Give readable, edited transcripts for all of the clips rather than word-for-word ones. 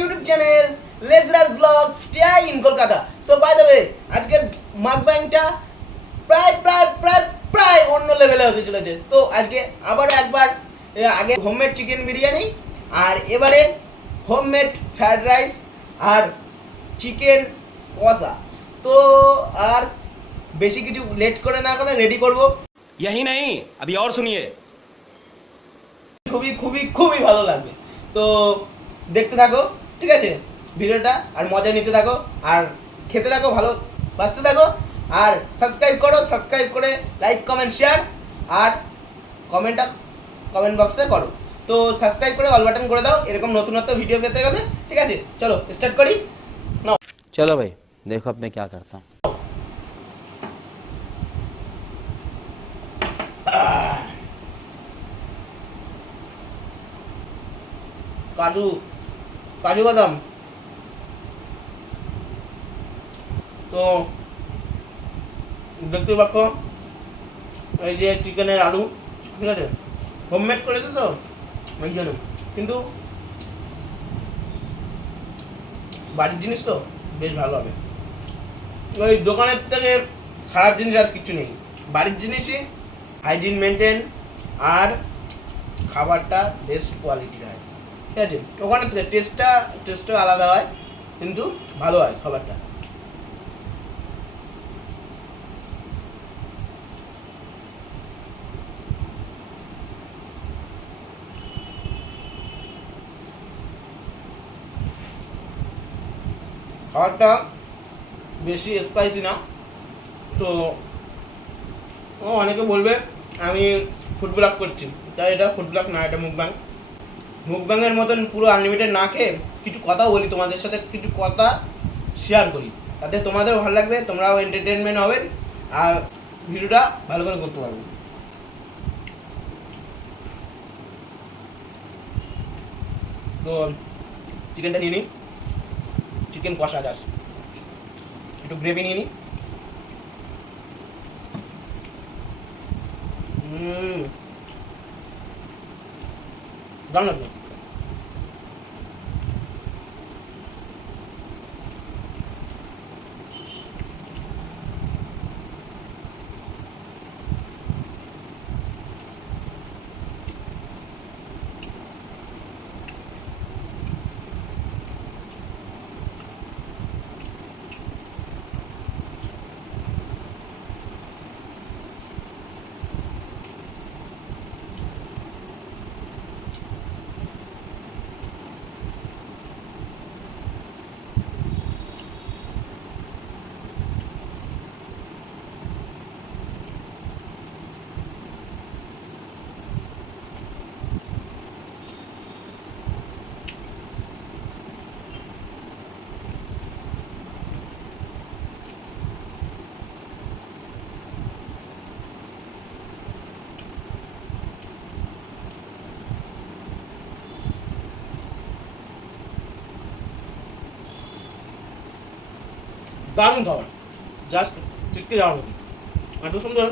YouTube channel লেজরাস vlog stay in Kolkata. So by the way, আজকের মাকব্যাংটা প্রায় প্রায় প্রায় প্রায় অন্য লেভেলে হতে চলেছে। তো আজকে আবারও একবার আগে হোমমেড চিকেন বিরিয়ানি, আর এবারে হোমমেড ফ্রাইড রাইস আর চিকেন কষা। তো আর বেশি কিছু লেট করে না করে রেডি করব। यही नहीं, अभी और सुनिए। খুবই খুবই খুবই ভালো লাগবে। তো দেখতে থাকো, ঠিক আছে ভিডিওটা, আর মজা নিতে থাকো, আর খেতে থাকো, ভালো বাঁচতে থাকো, আর সাবস্ক্রাইব করো, সাবস্ক্রাইব করে লাইক কমেন্ট শেয়ার, আর কমেন্ট বক্সে করো। তো সাবস্ক্রাইব করে অল বাটন করে দাও এরকম নতুনত্ব ভিডিও পেতে গেলে। ঠিক আছে, চলো স্টার্ট করি। নাও चलो भाई, देखो अब मैं क्या करता हूँ। কাজু কাজু বাদাম। তো দেখতে পাচ্ছ এই যে চিকেনের আলু, ঠিক আছে হোমমেড করেছে তো ওই জন্য, কিন্তু বাড়ির জিনিস তো বেশ ভালো হবে। ওই দোকানের থেকে খারাপ জিনিস আর কিছু নেই, বাড়ির জিনিসই হাইজিন মেনটেন, আর খাবারটা বেস্ট কোয়ালিটির হয়। ঠিক আছে, ওখানে টেস্টটা আলাদা হয়, কিন্তু ভালো হয় খাবারটা। খাবারটা বেশি স্পাইসি না। তো অনেকে বলবে আমি ফুড ব্লগ করছি, তাই এটা ফুড ব্লগ না, এটা মুকবাংয়ের মতন পুরো আনলিমিটেড না খেয়ে কিছু কথাও বলি, তোমাদের সাথে কিছু কথা শেয়ার করি, তাতে তোমাদেরও ভালো লাগবে, তোমরাও এন্টারটেনমেন্ট হবেন, আর ভিডিওটা ভালো করে করতে পারবো। তো চিকেনটা নিয়ে নিই, চিকেন কষা জাস্ট একটু গ্রেভি নিয়ে নিই। দারুণ লাগবে। দারুণ খাবার, জাস্ট চিটকে যাওয়ার মতো, এত সুন্দর।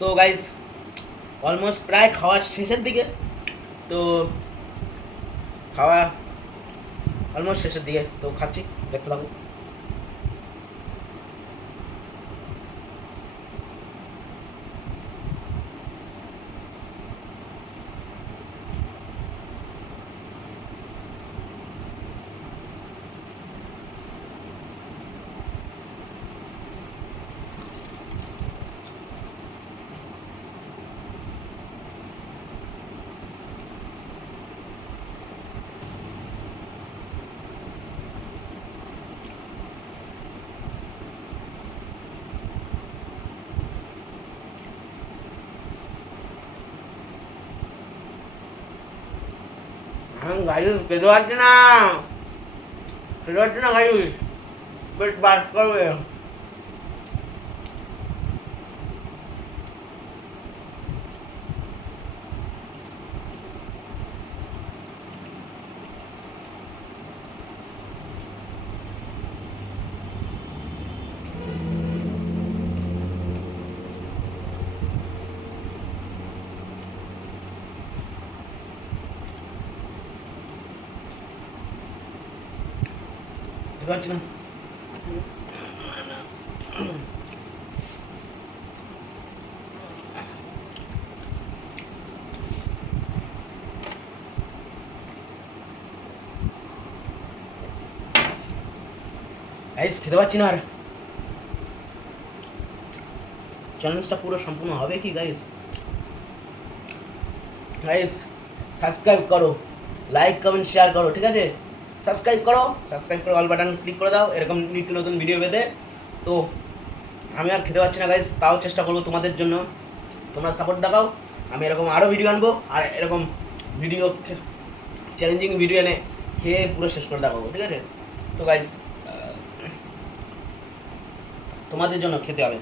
তো গাইস অলমোস্ট প্রায় খাওয়ার শেষের দিকে, তো খাওয়া অলমোস্ট শেষের দিকে, তো খাচ্ছি, দেখতে থাকো। গাইস খেতে পারছি না, গাইস, পেট বাস করবে। খেতে পারছি না। গাইস খেতে পাচ্ছি না আর। চ্যালেঞ্জটা পুরো সম্পূর্ণ হবে কি গাইস? গাইস সাবস্ক্রাইব করো, লাইক কমেন্ট শেয়ার করো, ঠিক আছে? সাবস্ক্রাইব করে অল বাটন ক্লিক করে দাও এরকম নিত্য নতুন ভিডিও পেতে। তো আমি আর খেতে পাচ্ছি না গাইস, তাও চেষ্টা করবো তোমাদের জন্য, তোমরা সাপোর্ট দেখাও, আমি এরকম আরও ভিডিও আনবো, আর এরকম ভিডিও চ্যালেঞ্জিং ভিডিও এনে খেয়ে পুরো শেষ করে দেখাবো, ঠিক আছে? তো গাইস তোমাদের জন্য খেতে হবে।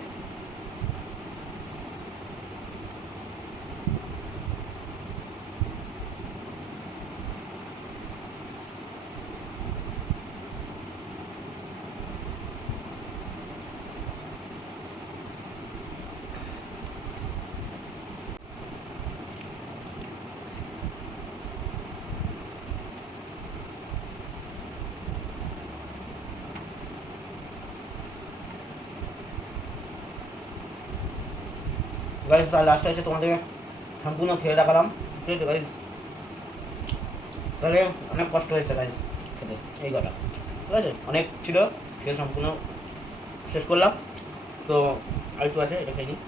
গাইস তার লাস্টে হচ্ছে তোমাদেরকে সম্পূর্ণ খেয়ে দেখালাম, ঠিক আছে গাইস? তাহলে অনেক কষ্ট হয়েছে গাইস খেতে, এই কটা, ঠিক আছে? অনেক ছিল, খেয়ে সম্পূর্ণ শেষ করলাম। তো আর একটু আছে, এটা খেয়ে নিই।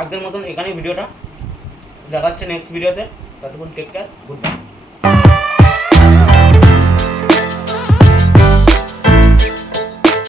আজকের মতন এখানেই ভিডিওটা, দেখাচ্ছে নেক্সট ভিডিওতে। ততক্ষণ টেক কেয়ার, গুড বাই।